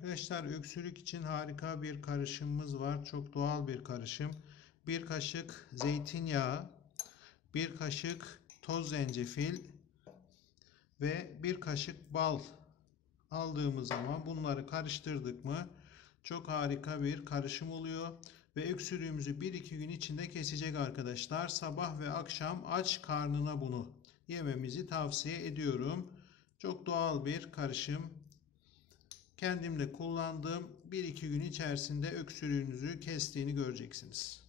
Arkadaşlar öksürük için harika bir karışımımız var. Çok doğal bir karışım. Bir kaşık zeytinyağı, bir kaşık toz zencefil ve bir kaşık bal aldığımız zaman bunları karıştırdık mı çok harika bir karışım oluyor. Ve öksürüğümüzü 1-2 gün içinde kesecek arkadaşlar. Sabah ve akşam aç karnına bunu yememizi tavsiye ediyorum. Çok doğal bir karışım. Kendim de kullandığım 1-2 gün içerisinde öksürüğünüzü kestiğini göreceksiniz.